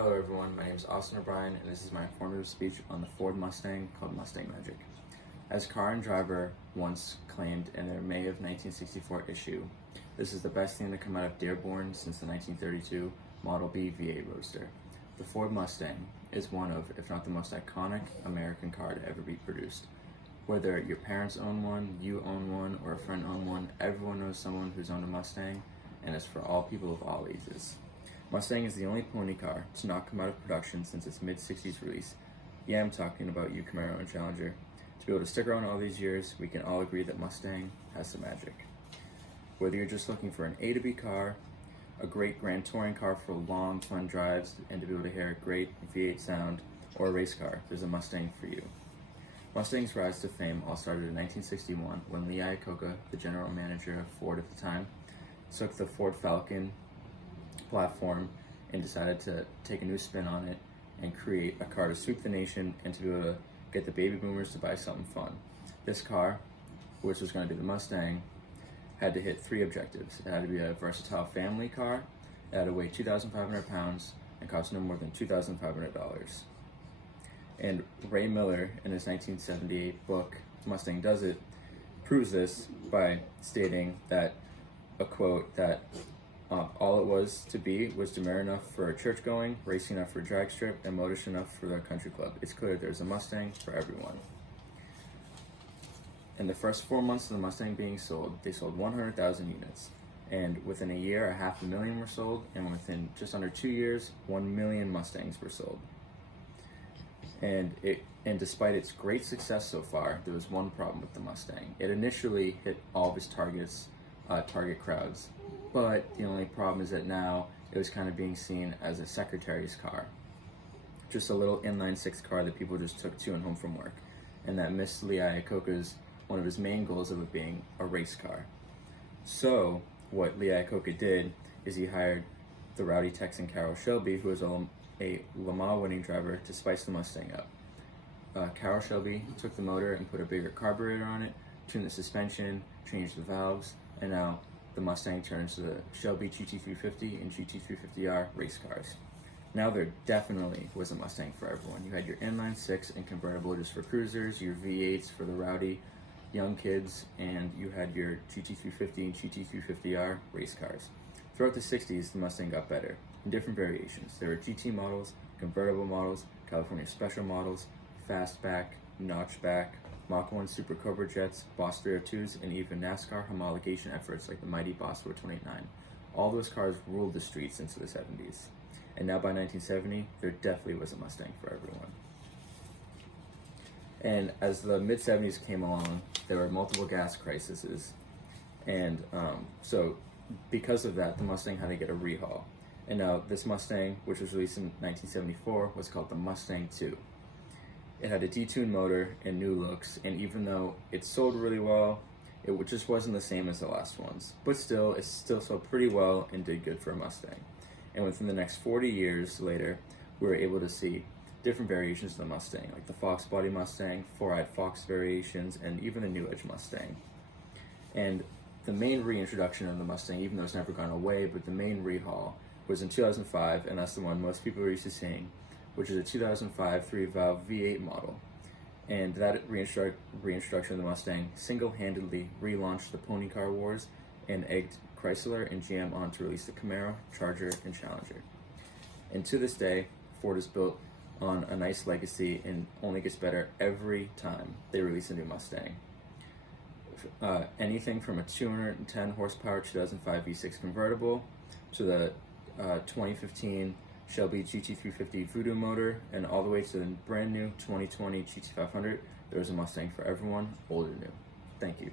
Hello everyone, my name is Austin O'Brien and this is my informative speech on the Ford Mustang called Mustang Magic. As Car and Driver once claimed in their May of 1964 issue, this is the best thing to come out of Dearborn since the 1932 Model B V8 Roadster. The Ford Mustang is one of, if not the most iconic American car to ever be produced. Whether your parents own one, you own one, or a friend own one, everyone knows someone who's owned a Mustang, and it's for all people of all ages. Mustang is the only pony car to not come out of production since its mid-60s release. Yeah, I'm talking about you, Camaro and Challenger. To be able to stick around all these years, we can all agree that Mustang has some magic. Whether you're just looking for an A to B car, a great grand touring car for long, fun drives, and to be able to hear a great V8 sound, or a race car, there's a Mustang for you. Mustang's rise to fame all started in 1961 when Lee Iacocca, the general manager of Ford at the time, took the Ford Falcon platform and decided to take a new spin on it and create a car to sweep the nation and to be able to get the baby boomers to buy something fun. This car, which was going to be the Mustang, had to hit three objectives. It had to be a versatile family car, it had to weigh 2,500 pounds, and cost no more than $2,500. And Ray Miller, in his 1978 book, Mustang Does It, proves this by stating that, a quote, that all it was to be was demure enough for church going, racing enough for a drag strip, and modish enough for the country club. It's clear there's a Mustang for everyone. In the first 4 months of the Mustang being sold, they sold 100,000 units. And within a year, 500,000 were sold, and within just under 2 years, 1 million Mustangs were sold. And despite its great success so far, there was one problem with the Mustang. It initially hit all of its target crowds, but the only problem is that now it was kind of being seen as a secretary's car. Just a little inline six car that people just took to and home from work. And that missed Lee Iacocca's, one of his main goals of it being a race car. So what Lee Iacocca did is he hired the rowdy Texan Carroll Shelby, who was a Le Mans winning driver, to spice the Mustang up. Carroll Shelby took the motor and put a bigger carburetor on it, tuned the suspension, changed the valves, and now the Mustang turns to the Shelby GT350 and GT350R race cars. Now there definitely was a Mustang for everyone. You had your inline six and convertible just for cruisers, your V8s for the rowdy young kids, and you had your GT350 and GT350R race cars. Throughout the 60s, the Mustang got better in different variations. There were GT models, convertible models, California special models, fastback, notchback, Mach 1 Super Cobra jets, Boss 302s, and even NASCAR homologation efforts like the mighty Boss 429. All those cars ruled the streets into the 70s. And now by 1970, there definitely was a Mustang for everyone. And as the mid-70s came along, there were multiple gas crises. And so because of that, the Mustang had to get a rehaul. And now this Mustang, which was released in 1974, was called the Mustang II. It had a detuned motor and new looks, and even though it sold really well, it just wasn't the same as the last ones. But still, it still sold pretty well and did good for a Mustang. And within the next 40 years later, we were able to see different variations of the Mustang, like the Fox Body Mustang, Four-Eyed Fox variations, and even the New Edge Mustang. And the main reintroduction of the Mustang, even though it's never gone away, but the main rehaul was in 2005, and that's the one most people are used to seeing, which is a 2005 3-valve V8 model. And that reintroduction of the Mustang single-handedly relaunched the pony car wars and egged Chrysler and GM on to release the Camaro, Charger, and Challenger. And to this day, Ford is built on a nice legacy and only gets better every time they release a new Mustang. Anything from a 210 horsepower 2005 V6 convertible to the 2015 Shelby GT350 Voodoo motor, and all the way to the brand new 2020 GT500, there was a Mustang for everyone, old or new. Thank you.